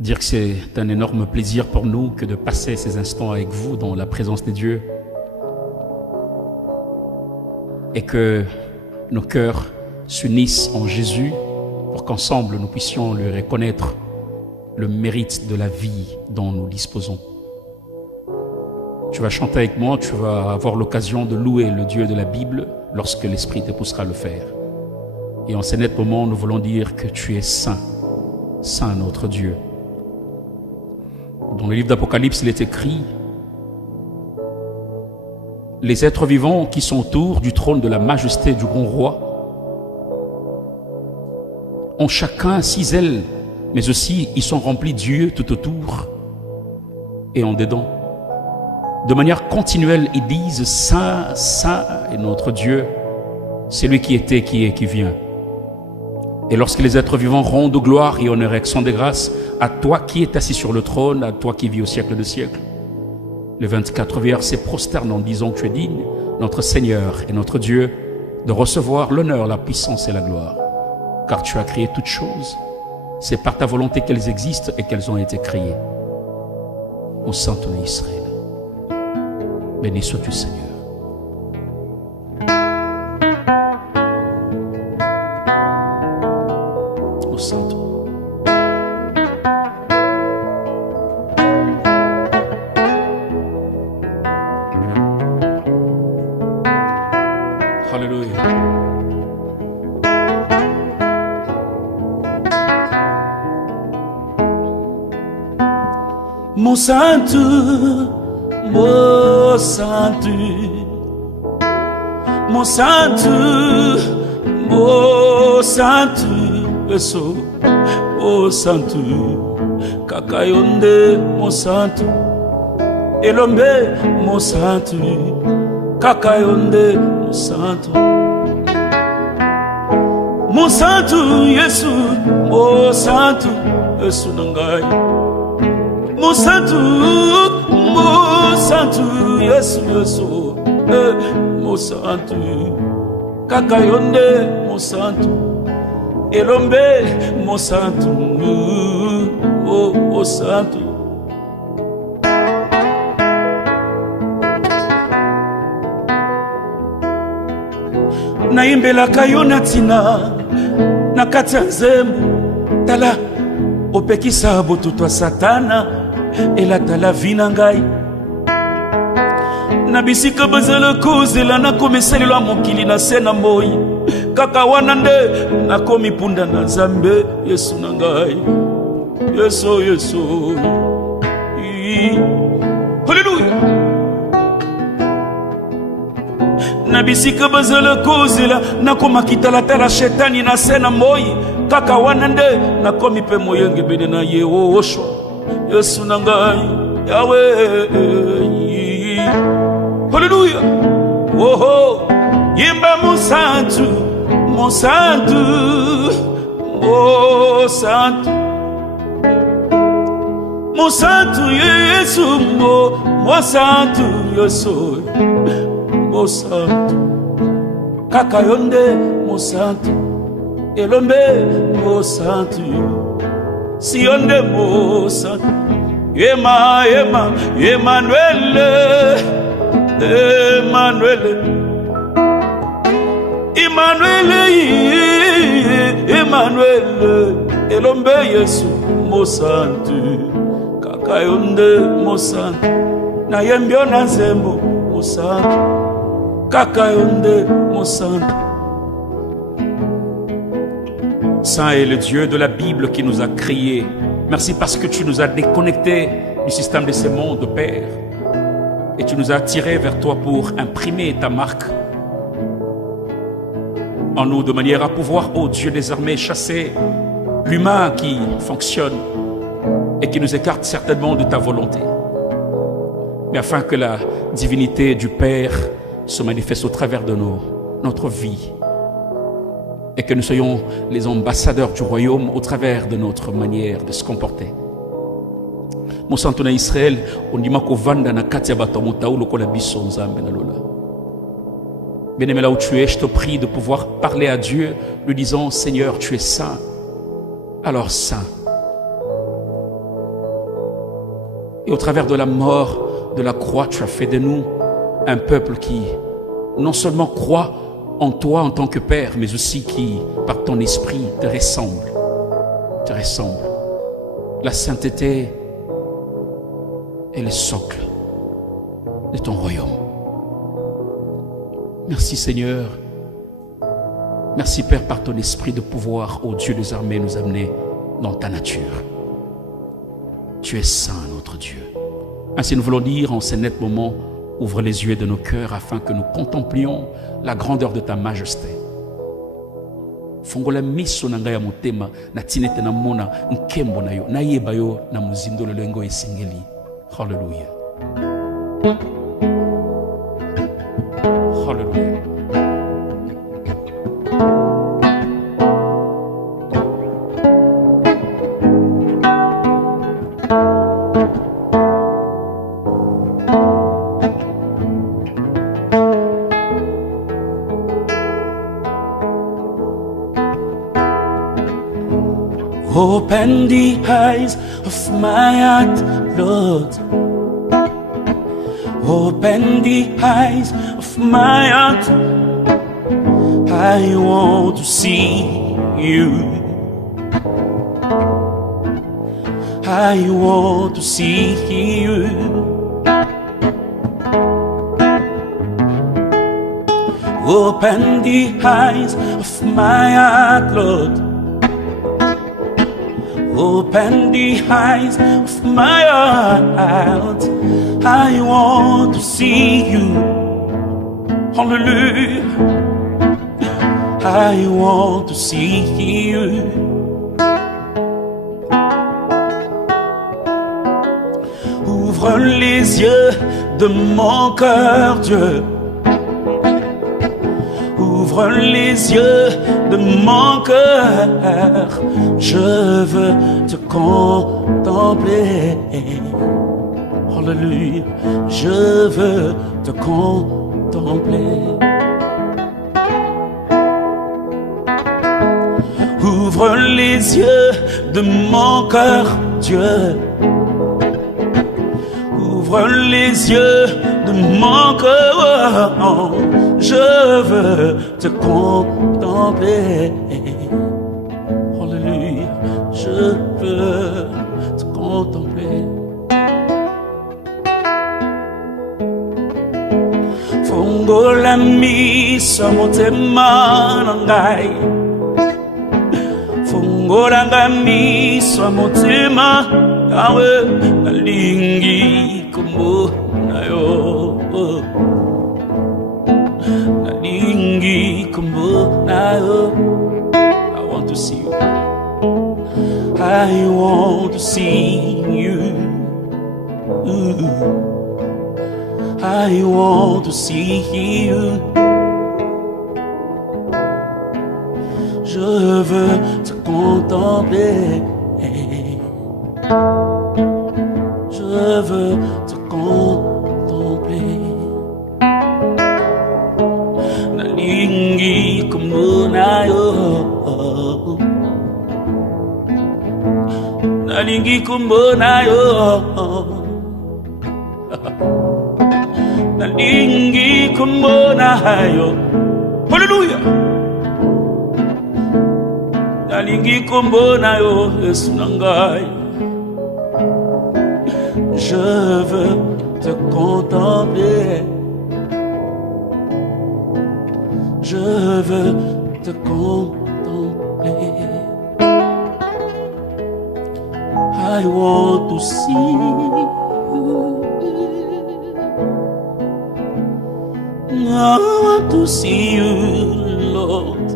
dire que c'est un énorme plaisir pour nous que de passer ces instants avec vous dans la présence de Dieu et que nos cœurs s'unissent en Jésus pour qu'ensemble nous puissions lui reconnaître le mérite de la vie dont nous disposons. Tu vas chanter avec moi, tu vas avoir l'occasion de louer le Dieu de la Bible lorsque l'Esprit te poussera à le faire. Et en ces nets moments, nous voulons dire que tu es saint, saint notre Dieu. Dans le livre d'Apocalypse, il est écrit: les êtres vivants qui sont autour du trône de la majesté du grand roi ont chacun 6 ailes, mais aussi ils sont remplis d'yeux tout autour et en dedans. De manière continuelle, ils disent: Saint, Saint est notre Dieu, c'est lui qui était, qui est, qui vient. Et lorsque les êtres vivants rendent gloire et honneur et action de grâce à toi qui es assis sur le trône, à toi qui vis au siècle de siècles, les 24 versets prosternent en disant que tu es digne, notre Seigneur et notre Dieu, de recevoir l'honneur, la puissance et la gloire. Car tu as créé toutes choses. C'est par ta volonté qu'elles existent et qu'elles ont été créées. Ô Saint de Israël, béni sois-tu, Seigneur. Ô Saint. Alléluia. Mon santo, mon santo, mon santo, mon santo, eso, mon santo, kakayonde, mon santo, elombe, mon santo, kakayonde, mon santo, mon santo, yesu, mon santo, yesu nangai. Mon santo, Yesu, Yesu, mon santo, kakayonde, mon santo, elombe, mon santo, oh santo. Naimbela kayona tina, nakati ya nzembo, tala, opekisa botuto satana, elatala vina ngai na bisika bazala kozela nakomesalelwa mokili na se na moi kaka wana nde nakomi punda na Nzambe Yesu na ngai Yesu Yesu Haleluya na bisika bazala kozela nakoma kitalatala shetani na se na moi kaka wana nde nakomi pe moyenge bene na ye osho Yesu nangai Yahweh. Hallelujah. Oh, yimba mon santo, mon santo, oh santo, mon santo Yesu, mon santo Yesu, mon santo, kakayonde mon santo, elombe mon santo. Sionde mo santo, Emmanuel, Emmanuel, Emmanuel, elombe Yesu mo santo, kakayonde mo santo, na yembio na nzembo mo santo, kakayonde mo santo. Saint est le Dieu de la Bible qui nous a créés. Merci parce que tu nous as déconnectés du système de ce monde, Père. Et tu nous as attirés vers toi pour imprimer ta marque en nous de manière à pouvoir, ô Dieu des armées, chasser l'humain qui fonctionne et qui nous écarte certainement de ta volonté. Mais afin que la divinité du Père se manifeste au travers de notre vie. Et que nous soyons les ambassadeurs du royaume au travers de notre manière de se comporter. Mon santo na Israël, ondima ko vanda na kati ya bato mutaulu ko la biso nzambe na lola. Bien-aimé, là où tu es, je te prie de pouvoir parler à Dieu, lui disant: Seigneur, tu es saint. Alors saint. Et au travers de la mort de la croix, tu as fait de nous un peuple qui non seulement croit en toi en tant que Père, mais aussi qui, par ton esprit, te ressemble. Te ressemble. La sainteté est le socle de ton royaume. Merci Seigneur. Merci Père par ton esprit de pouvoir, ô Dieu des armées, nous amener dans ta nature. Tu es saint, notre Dieu. Ainsi nous voulons dire en ces nets moments, ouvre les yeux de nos cœurs afin que nous contemplions la grandeur de ta majesté. Fongola miso na ngai ya motema na tinete na mona nkembo na yo na yeba yo na muzindolo lengo esengeli. Hallelujah. Hallelujah. Open the eyes of my heart, Lord. Open the eyes of my heart. I want to see you. I want to see you. Open the eyes of my heart, Lord. Open the eyes of my heart. I want to see you. Hallelujah. I want to see you. Ouvre les yeux de mon cœur, Dieu. Ouvre les yeux de mon cœur, je veux te contempler. Alléluia, je veux te contempler. Ouvre les yeux de mon cœur, Dieu. Ouvre les yeux de mon cœur, je veux te contempler. Alléluia, je veux te contempler. Fongola miso motema nangai. Fongola miso motema nawe nalingi como nayo. I want to see you. I want to see you. I want to see you. Je veux te contempler. Je veux te contempler. Nalingi kumbonayo. Nalingi kumbonayo. Nalingi kumbonayo. Hallelujah. Nalingi kumbonayo esunangai. Je veux te contempler. Je veux te contempler. I want to see you. I want to see you, Lord.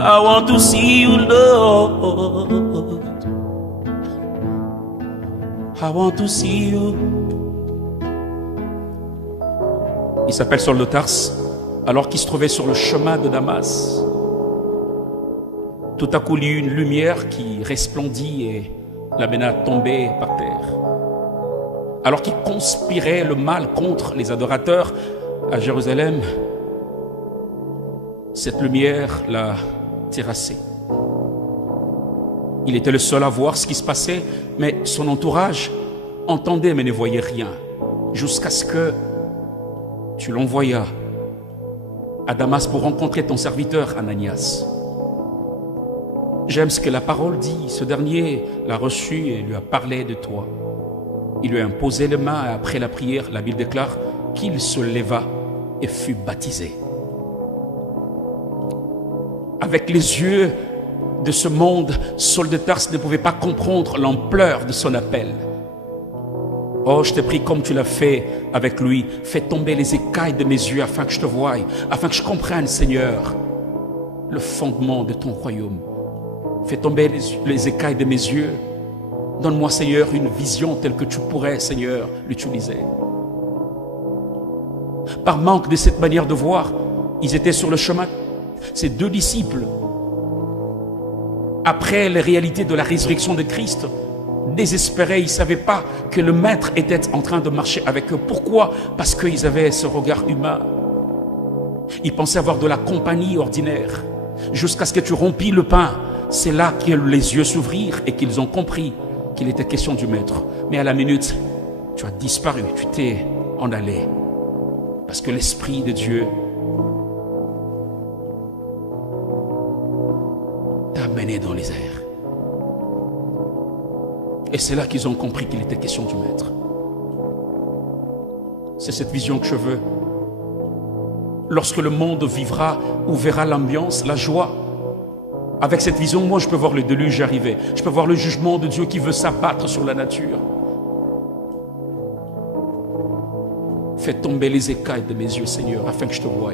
I want to see you, Lord. I want to see you. Il s'appelle Saul de Tarse, alors qu'il se trouvait sur le chemin de Damas. Tout à coup, il y eut une lumière qui resplendit et l'amena à tomber par terre. Alors qu'il conspirait le mal contre les adorateurs à Jérusalem, cette lumière l'a terrassé. Il était le seul à voir ce qui se passait, mais son entourage entendait mais ne voyait rien. Jusqu'à ce que tu l'envoyas à Damas pour rencontrer ton serviteur Ananias. J'aime ce que la parole dit. Ce dernier l'a reçu et lui a parlé de toi. Il lui a imposé les mains et après la prière, la Bible déclare qu'il se leva et fut baptisé. Avec les yeux de ce monde, Saul de Tarse ne pouvait pas comprendre l'ampleur de son appel. Oh, je te prie comme tu l'as fait avec lui. Fais tomber les écailles de mes yeux afin que je te voie, afin que je comprenne, Seigneur, le fondement de ton royaume. Fais tomber les écailles de mes yeux. Donne-moi, Seigneur, une vision telle que tu pourrais, Seigneur, l'utiliser. Par manque de cette manière de voir, ils étaient sur le chemin. Ces deux disciples, après les réalités de la résurrection de Christ, désespérés, ils ne savaient pas que le Maître était en train de marcher avec eux. Pourquoi? Parce qu'ils avaient ce regard humain. Ils pensaient avoir de la compagnie ordinaire. Jusqu'à ce que tu rompis le pain, c'est là que les yeux s'ouvrirent et qu'ils ont compris qu'il était question du Maître. Mais à la minute, tu as disparu, tu t'es en allé. Parce que l'Esprit de Dieu t'a mené dans les airs. Et c'est là qu'ils ont compris qu'il était question du Maître. C'est cette vision que je veux. Lorsque le monde vivra ou verra l'ambiance, la joie, avec cette vision, moi je peux voir le déluge arriver. Je peux voir le jugement de Dieu qui veut s'abattre sur la nature. Fais tomber les écailles de mes yeux, Seigneur, afin que je te voie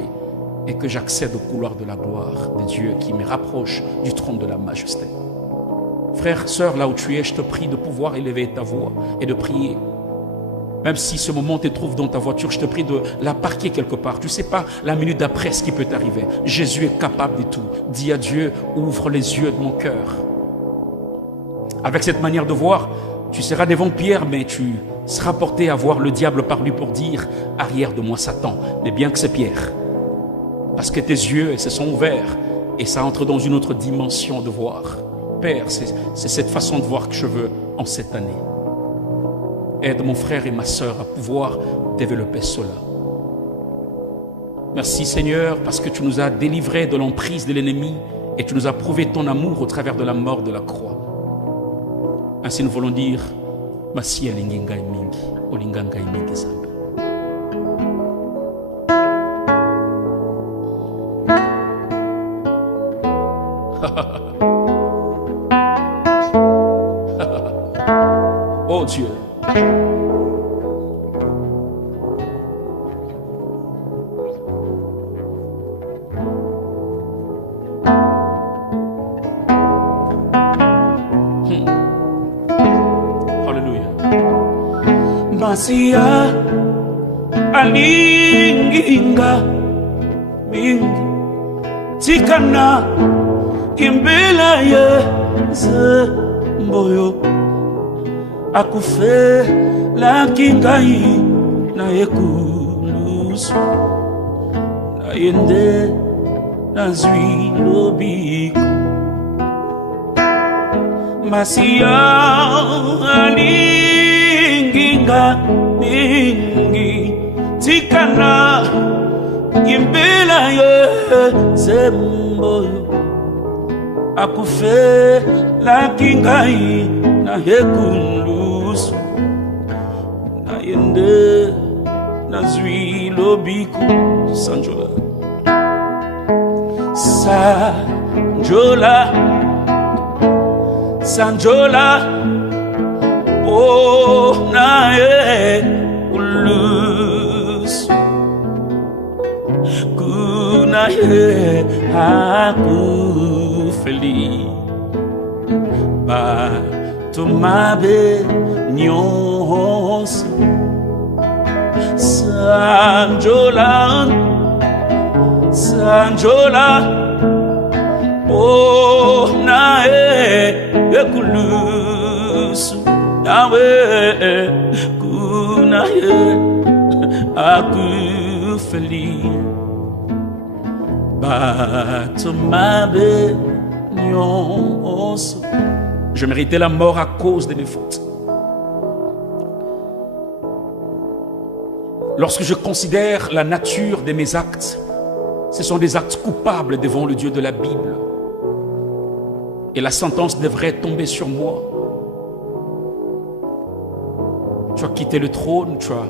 et que j'accède au couloir de la gloire de Dieu qui me rapproche du trône de la majesté. Frère, sœur, là où tu es, je te prie de pouvoir élever ta voix et de prier. Même si ce moment te trouve dans ta voiture, je te prie de la parquer quelque part. Tu ne sais pas la minute d'après ce qui peut t'arriver. Jésus est capable de tout. Dis à Dieu, ouvre les yeux de mon cœur. Avec cette manière de voir, tu seras devant Pierre, mais tu seras porté à voir le diable par lui pour dire, arrière de moi Satan. Mais bien que c'est Pierre. Parce que tes yeux se sont ouverts et ça entre dans une autre dimension de voir. Père, c'est cette façon de voir que je veux en cette année. Aide mon frère et ma sœur à pouvoir développer cela. Merci Seigneur parce que tu nous as délivrés de l'emprise de l'ennemi et tu nous as prouvé ton amour au travers de la mort de la croix. Ainsi nous voulons dire, Masi alingingai mingi, olingangai mingi zambi. Oh Dieu. Hallelujah. Masia alinginga mingi tikana imbela ye mboyo akufe la kingai na ekulusu na yende na zwi lobiko masia alinginga mingi tikana imbela ye zemboyo akufe la kingai na ekulusu na yende na zwi lobiko sanjola sanjola sanjola oh na ekulusu kuna ye akufeli ba tomabe nyonso sanjola sanjola oh na ekulusu nawe kuna ye akufeli ba tomabe nyonso Je méritais la mort à cause de mes fautes. Lorsque je considère la nature de mes actes, ce sont des actes coupables devant le Dieu de la Bible. Et la sentence devrait tomber sur moi. Tu as quitté le trône, tu as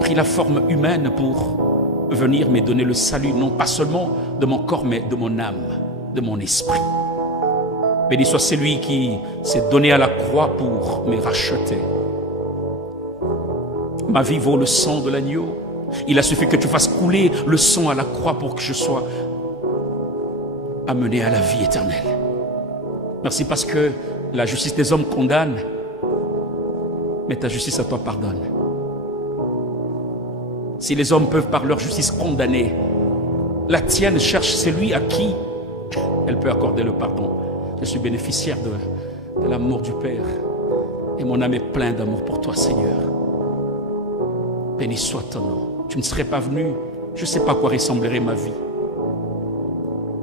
pris la forme humaine pour venir me donner le salut, non pas seulement de mon corps, mais de mon âme, de mon esprit. Béni soit celui qui s'est donné à la croix pour me racheter. Ma vie vaut le sang de l'agneau. Il a suffi que tu fasses couler le sang à la croix pour que je sois amené à la vie éternelle. Merci parce que la justice des hommes condamne, mais ta justice à toi pardonne. Si les hommes peuvent par leur justice condamner, la tienne cherche celui à qui elle peut accorder le pardon. Je suis bénéficiaire de l'amour du Père et mon âme est pleine d'amour pour toi, Seigneur. Béni soit ton nom. Tu ne serais pas venu, je ne sais pas à quoi ressemblerait ma vie.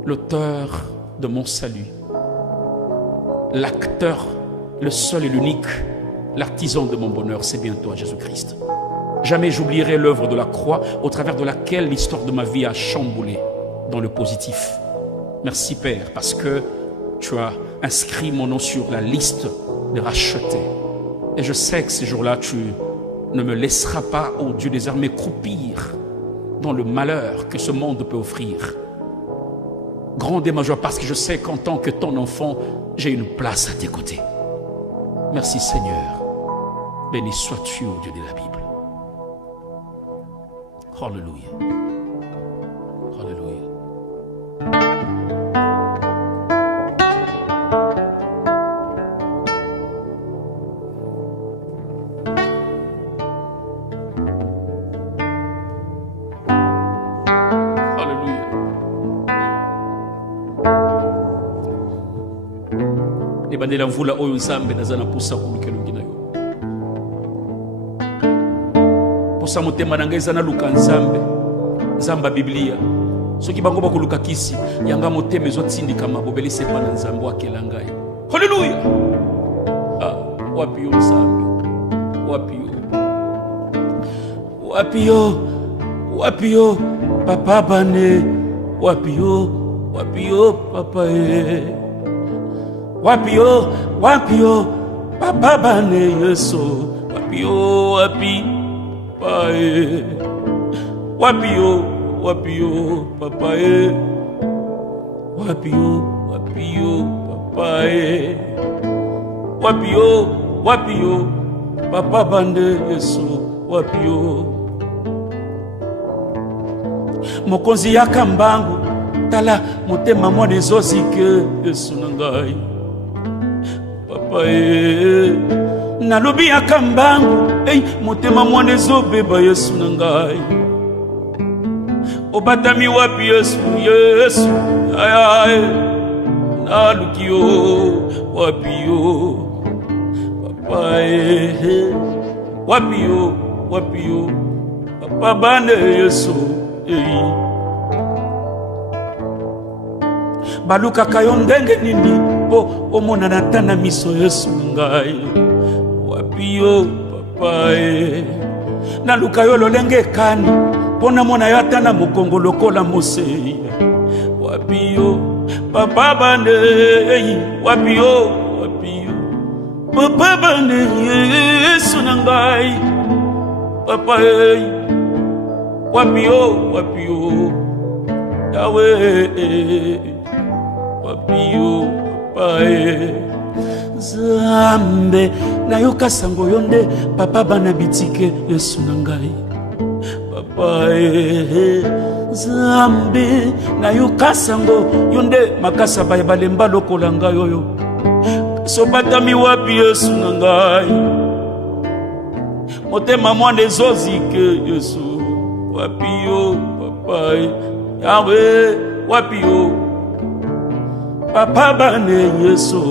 L'auteur de mon salut, l'acteur, le seul et l'unique, l'artisan de mon bonheur, c'est bien toi, Jésus-Christ. Jamais j'oublierai l'œuvre de la croix au travers de laquelle l'histoire de ma vie a chamboulé dans le positif. Merci Père, parce que tu as inscrit mon nom sur la liste des rachetés. Et je sais que ces jours-là, tu ne me laisseras pas, ô Dieu des armées, croupir dans le malheur que ce monde peut offrir. Grande est ma joie parce que je sais qu'en tant que ton enfant, j'ai une place à tes côtés. Merci Seigneur. Béni sois-tu, ô Dieu de la Bible. Alléluia. Alléluia. Bandela mvula oyo nzambe nazana posa kulukelongi na yo. Posa motema na ngai ezana luka nzambe. Nzamba Biblia. Soki bango bakoluka kisi yanga motema ezotindikama bobelise pa na nzambe wakela ngai. Haleluya. Ah, wapi yo nzambe? Wapi yo? Wapi yo? Wapi yo? Papa bane. Wapi yo? Wapi yo papa e? Wapi yo, papa bane yeso. Wapi yo, pae. Wapi yo, papa e. Wapi yo, papa e. Wapi yo, papa bane yeso. Wapi yo. Mokonzi ya kambangu, tala motema mwana ezozike yesu nangai. Nalobi ya kambangu, motema mwana ezobeba yesu nangai. Obatami wapi yesu, yesu, ayaye. Naluki yo, wapi yo, papa wapi yo, papa bane yesu, baluka kayo ndenge nini po omona natana miso yesu ngai. Wapi yo papa naluka yo lolenge kani pona mona yo atana mokongo lokola mose. Wapi yo papa bane wapi yo papa bane yesu ngai. Papa wapi yo Yahweh. Wapi yo papa Zambe na yo kasango yonde papa bana bitike yesu nangai. Papa Zambe na yo kasango yonde makasa baye balemba lokola ngai oyo. So batami wapi yesu nangai. Motema mwana ezozike yesu. Wapi yo papa Yahweh. Wapi yo papa bane yesu.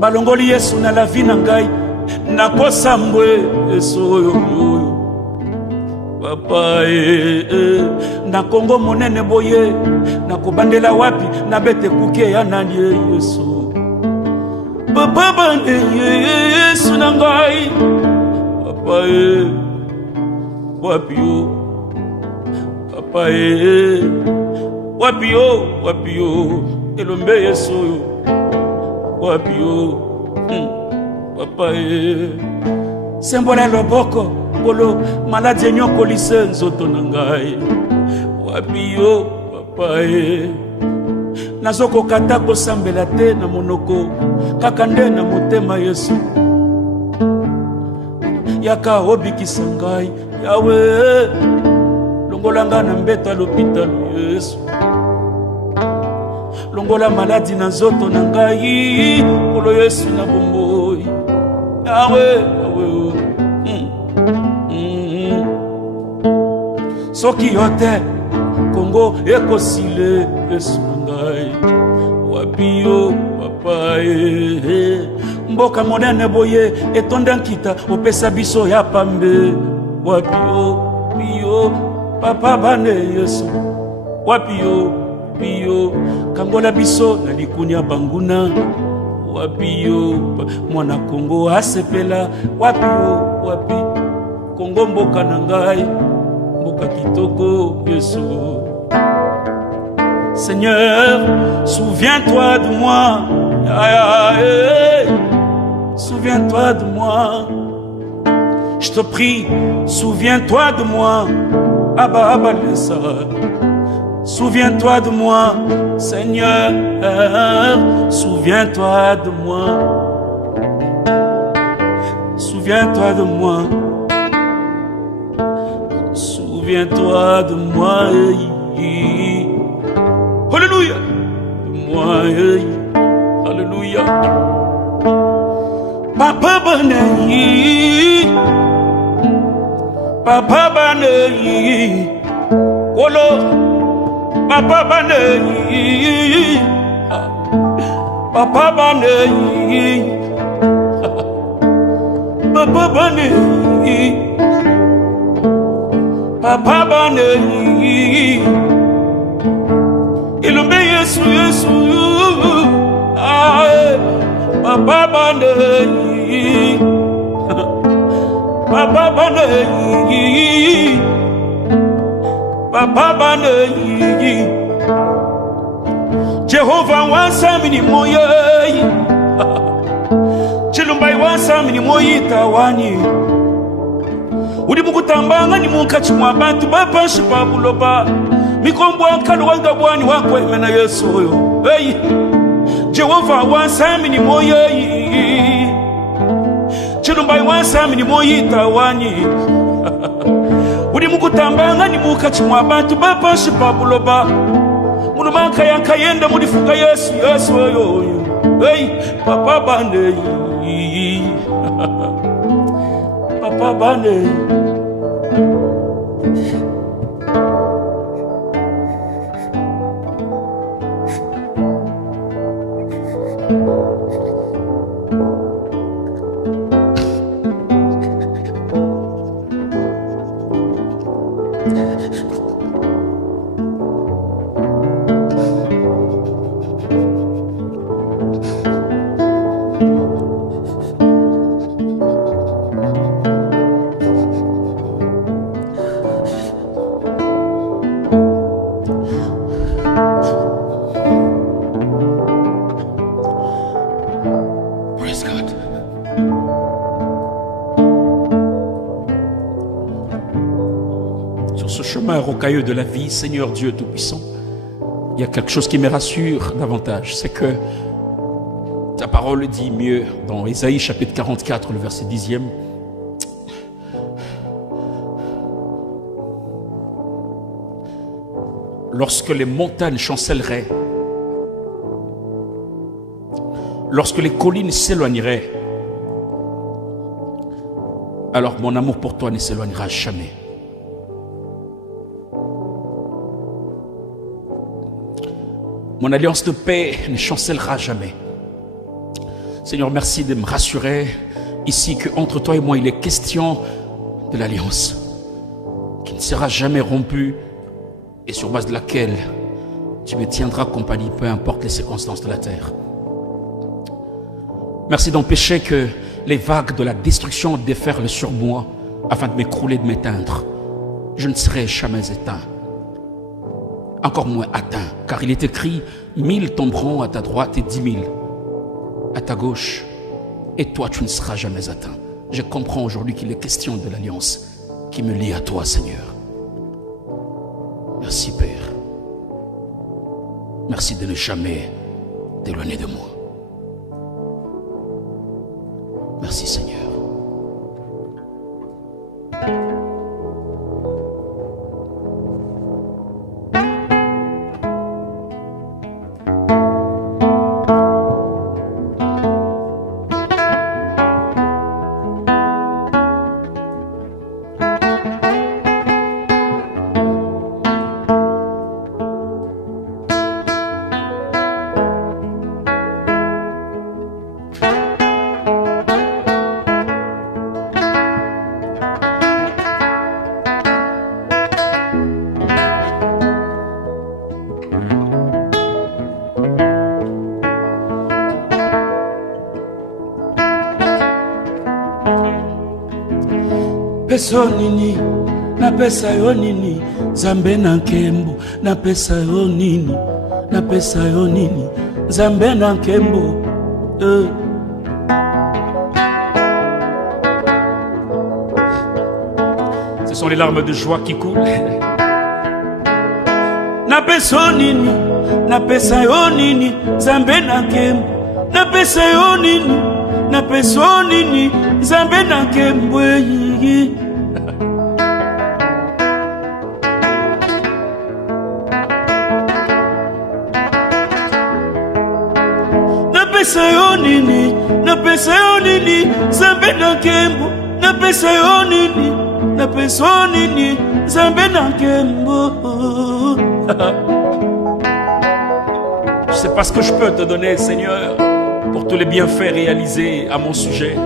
Balongoli yesu na la vie na ngai nakosa mbwe yesu oyo. Papa na Kongo monene boye nakobandela wapi nabete kuke ya nani Yesu papa bande Yesu na ngai papa wapi yo papa wapi yo elombe Yesu wapi yo papa sembola loboko kolo maladi nyoko lisenzo to na ngai wapi yo papa nazoko kata ko sambela te na monoko kaka nde na motema Yesu yaka obikisa ngai yawe longolanga na mbeta l'hôpital Yesu longola maladi na nzoto na ngai kolo Yesu na bomboyi yawe soki yote Kongo ekosile Yesu ngai wapi yo papa mboka monene boye etonda nkita opesa biso ya pambe wapi yo papa bane Yesu wapi yo kangola biso na likunya banguna wapi yo mwana Kongo asepela wapi Kongo mboka na ngai mboka kitoko Yesu Seigneur souviens-toi de moi souviens-toi de moi je te prie souviens-toi de moi Abba Lessa souviens-toi de moi Seigneur souviens-toi de moi souviens-toi de moi souviens-toi de moi Alléluia de moi Alléluia Papa Bane Kolo Papa Bane Papa Bane Papa Bane Papa Bane ilombe Yesu Papa Bane Papa Bane Papa Bane Jehovah wansamini moye Chilumbai wansamini moyi tawani uli mukutambanga ni munkati mwa bantu bapanshi pabuloba mikombwa nkalo wanga bwani wako emena Yesu oyo Jehovah wansamini moye Chilumbai wansamini moyi tawani uli mukutambanga ni munkati mwa bantu bapanshi pabuloba Munumaka yankayenda mulifuka Yesu oyo Papa Bane Papa Bane rocailleux de la vie, Seigneur Dieu Tout-Puissant, il y a quelque chose qui me rassure davantage, c'est que ta parole dit mieux dans Ésaïe chapitre 44, le verset 10e. Lorsque les montagnes chancelleraient, lorsque les collines s'éloigneraient, alors mon amour pour toi ne s'éloignera jamais. Mon alliance de paix ne chancellera jamais. Seigneur, merci de me rassurer ici qu'entre toi et moi, il est question de l'alliance qui ne sera jamais rompue et sur base de laquelle Tu me tiendras compagnie, peu importe les circonstances de la terre. Merci d'empêcher que les vagues de la destruction déferlent sur moi afin de m'écrouler, de m'éteindre. Je ne serai jamais éteint, encore moins atteint, car il est écrit, 1000 tomberont à ta droite et 10 000 à ta gauche, et toi tu ne seras jamais atteint. Je comprends aujourd'hui qu'il est question de l'alliance qui me lie à toi, Seigneur. Merci, Père. Merci de ne jamais t'éloigner de moi. Merci, Seigneur. Pesa nini, na pesa yo nini, Nzambe na nkembo, na pesa yo nini, na pesa yo nini, Nzambe na nkembo. Ce sont les larmes de joie qui coulent. Na pesa nini, na pesa yo nini, Nzambe na nkembo, na pesa yo nini, na pesa nini, Nzambe na nkembo. Na pesa yo nini, na pesa yo nini, Nzambe na nkembo, na pesa yo nini, na pesa nini, Nzambe na nkembo. Je ne sais pas ce que je peux te donner, Seigneur, pour tous les bienfaits réalisés à mon sujet.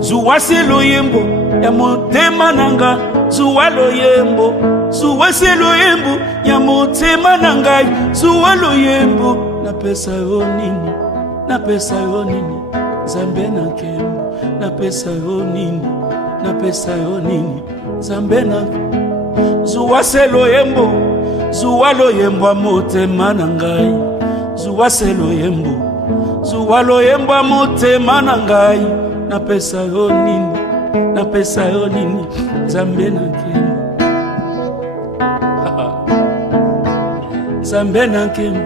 Zuwasi loyembo ya motema nanga, zuwa loyembo, zuwasi loyembo ya motema nanga, zuwa loyembo. Na pesa yo nini, na pesa yo nini, Nzambe na nkembo, na pesa yo nini, na pesa yo nini, Nzambe na zuwasi loyembo, zuwa loyembo ya motema nanga, zuwasi loyembo, zuwa loyembo ya motema nanga. Na pesa yo nini, na pesa yo nini, Nzambe na nkembo, Nzambe na nkembo.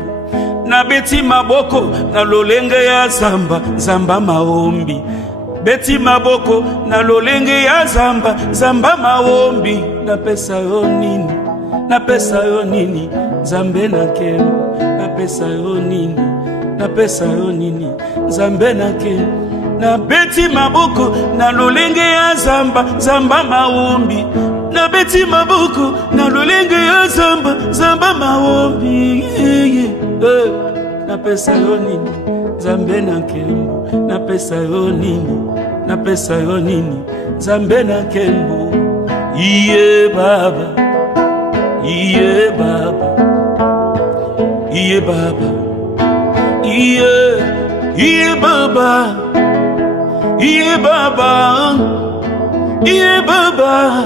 Na beti maboko na lolenge ya zamba, zamba maombi. Beti maboko na lolenge ya zamba, zamba maombi. Na pesa yo nini, na pesa yo nini, Nzambe na nkembo, na pesa yo nini, na pesa yo nini, Nzambe na nkembo. Na beti maboko na lolenge ya zamba, zamba maombi. Na beti maboko na lolenge ya zamba, zamba maombi. Na pesa yo nini, Nzambe na nkembo, na pesa yo nini, na pesa yo nini, Nzambe na nkembo. Iye Baba, iye Baba, iye Baba, iye Baba, iye Baba, iye Baba,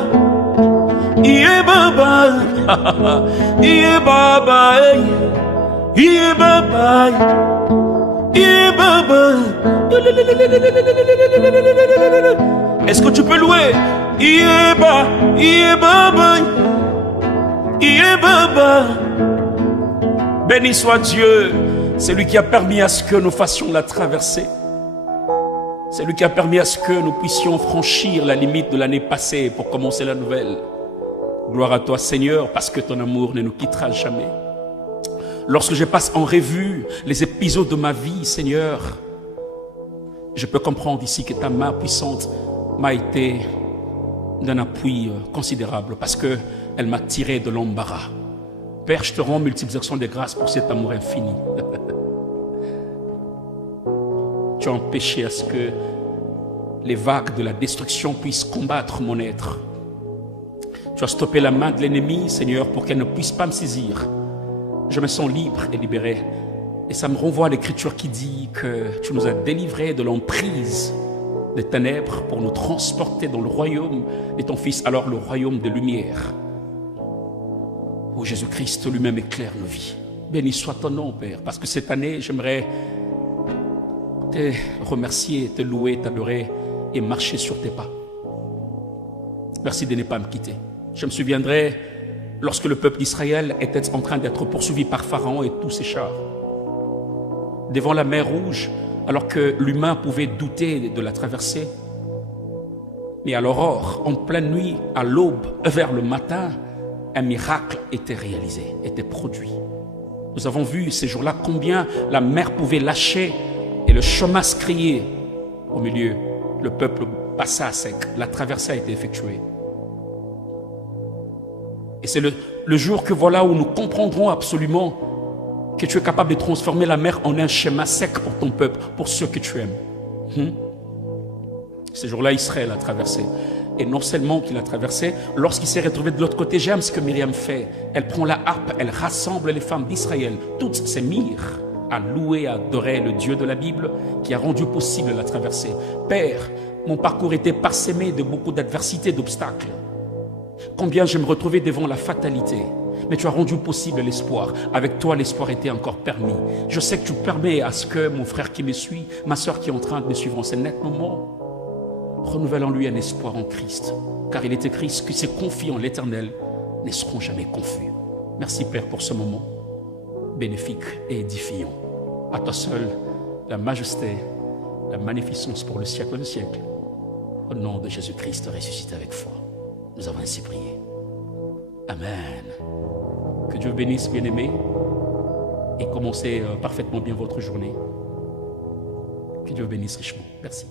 iye Baba, iye Baba, iye Baba, iye Baba. Est-ce que tu peux louer? Iye Baba, iye Baba. Béni soit Dieu, c'est lui qui a permis à ce que nous fassions la traversée. C'est lui qui a permis à ce que nous puissions franchir la limite de l'année passée pour commencer la nouvelle. Gloire à toi, Seigneur, parce que ton amour ne nous quittera jamais. Lorsque je passe en revue les épisodes de ma vie, Seigneur, je peux comprendre ici que ta main puissante m'a été d'un appui considérable parce qu'elle m'a tiré de l'embarras. Père, je te rends multiples actions de grâce pour cet amour infini. Tu as empêché à ce que les vagues de la destruction puissent combattre mon être. Tu as stoppé la main de l'ennemi, Seigneur, pour qu'elle ne puisse pas me saisir. Je me sens libre et libéré. Et ça me renvoie à l'écriture qui dit que tu nous as délivrés de l'emprise des ténèbres pour nous transporter dans le royaume de ton Fils, alors le royaume des lumières, où Jésus-Christ lui-même éclaire nos vies. Béni soit ton nom, Père, parce que cette année, j'aimerais te remercier, te louer, t'adorer et marcher sur tes pas. Merci de ne pas me quitter. Je me souviendrai lorsque le peuple d'Israël était en train d'être poursuivi par Pharaon et tous ses chars, devant la mer Rouge, alors que l'humain pouvait douter de la traversée. Mais à l'aurore, en pleine nuit, à l'aube, vers le matin, un miracle était réalisé, était produit. Nous avons vu ces jours-là combien la mer pouvait lâcher et le chemin se crier au milieu. Le peuple passa à sec, la traversée a été effectuée. Et c'est le jour que voilà où nous comprendrons absolument que tu es capable de transformer la mer en un schéma sec pour ton peuple, pour ceux que tu aimes. Ce jour-là, Israël a traversé. Et non seulement qu'il a traversé, lorsqu'il s'est retrouvé de l'autre côté, j'aime ce que Myriam fait. Elle prend la harpe, elle rassemble les femmes d'Israël, toutes ces myrrhes, à louer, à adorer le Dieu de la Bible qui a rendu possible la traversée. Père, mon parcours était parsemé de beaucoup d'adversités, d'obstacles. Combien je me retrouvais devant la fatalité. Mais tu as rendu possible l'espoir. Avec toi, l'espoir était encore permis. Je sais que tu permets à ce que mon frère qui me suit, ma soeur qui est en train de me suivre en ce net moment, renouvelle en lui un espoir en Christ. Car il est écrit que ceux confiés en l'Éternel ne seront jamais confus. Merci Père pour ce moment bénéfique et édifiant. À toi seul, la majesté, la magnificence pour le siècle des siècles. Au nom de Jésus-Christ ressuscité avec foi. Nous avons ainsi prié. Amen. Que Dieu bénisse, bien-aimés, et commencez parfaitement bien votre journée. Que Dieu bénisse richement. Merci.